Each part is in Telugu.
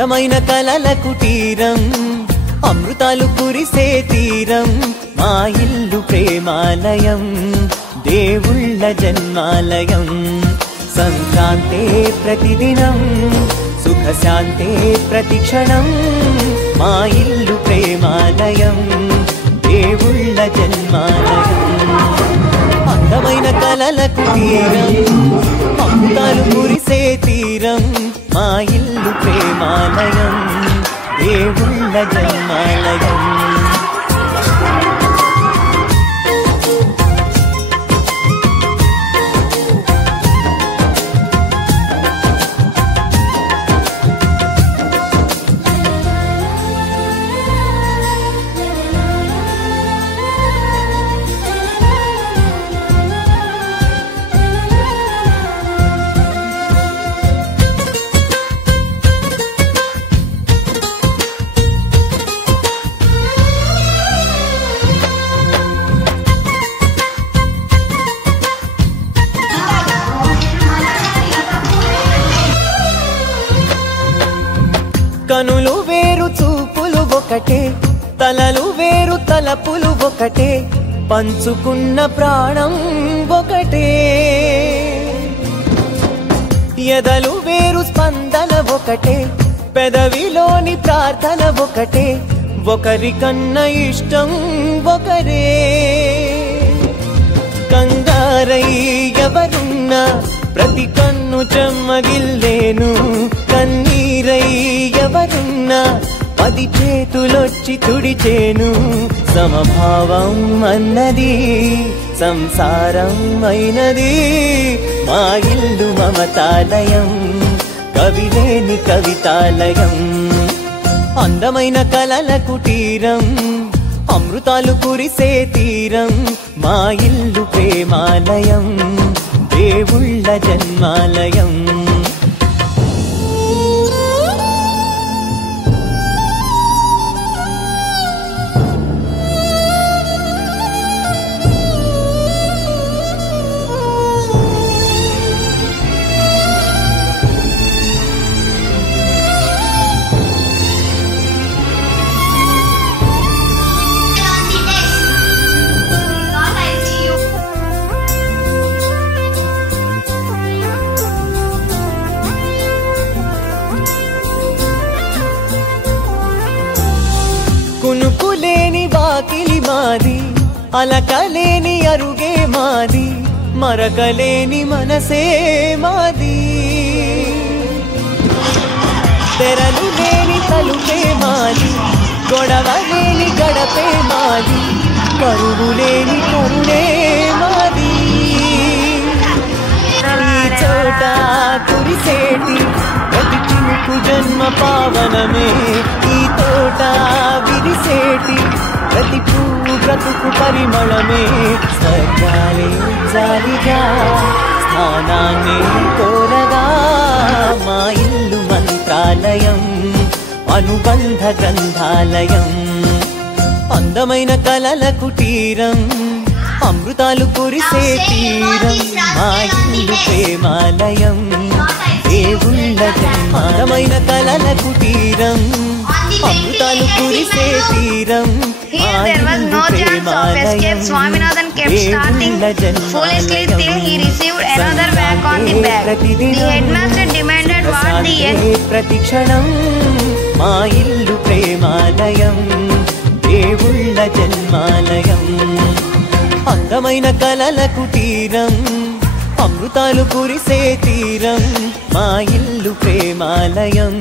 అందమైన కలల కుటీరం అమృతాలు కురిసే తీరం మా ఇల్లు ప్రేమాలయం దేవుళ్ళ జన్మాలయం సంక్రాంతే ప్రతిదినం సుఖశాంతే ప్రతిక్షణం మా ఇల్లు ప్రేమాలయం దేవుళ్ళ జన్మాలయం అందమైన కలల కుటీరం అమృతాలు కురిసే తీరం మా ఇల్లు ప్రేమాలయం దేవుళ్ళ జన్మాలయం కనులు వేరు చూపులు ఒకటే తలలు వేరు తలపులు ఒకటే పంచుకున్న ప్రాణం ఒకటే ఎదలు వేరు స్పందన ఒకటే పెదవిలోని ప్రార్థన ఒకటే ఒకరికన్నా ఇష్టం ఒకరే కంగారై ఎవరున్నా ప్రతి కన్ను చెమ్మగిల్లేను కన్నీరై ఎవరున్నా 10 చేతులొచ్చి తుడిచేను సమభావం అన్నది సంసారం అయినది మా ఇల్లు మమతాలయం కవిలేని కవితాలయం అందమైన కలల కుటీరం అమృతాలు కురిసే తీరం మా ఇల్లు ప్రేమాలయం దేవుళ్ళ జన్మాలయం కునుకులేని వాకిలి మాది అలకలేని అరుగే మాది మరకలేని మనసే మాది తెరలు లేని తలుపే మాది గొడవలేని గడపే మాది కరువు లేని కరుణే మాది ఈ చోట కురిసేటి ప్రతి చినుకు జన్మ పావనమే ఈ తోట విరిసేటి ప్రతి పువ్వు బ్రతుకు పరిమళమే స్వర్గాలే జాలిగా స్థానాన్ని కోరగా మా ఇల్లు మంత్రాలయం అనుబంధ గ్రంథాలయం అందమైన కలల కుటీరం అమృతాలు కురిసే తీరం మా ఇల్లు ప్రేమాలయం దేవుళ్ళ జన్మాలమైన కలల కుటీరం అమృతాలు కురిసే తీరం Here there was no chance of escape. Swaminathan kept starting foolishly till he received another whack on the back. The headmaster demanded what the end. ప్రతిక్షణం మా ఇల్లు ప్రేమాలయం దేవుళ్ళ జన్మాలయం అందమైన కలల కుటీరం అమృతాలు కురిసే తీరం మా ఇల్లు ప్రేమాలయం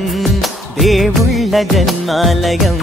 దేవుళ్ళ జన్మాలయం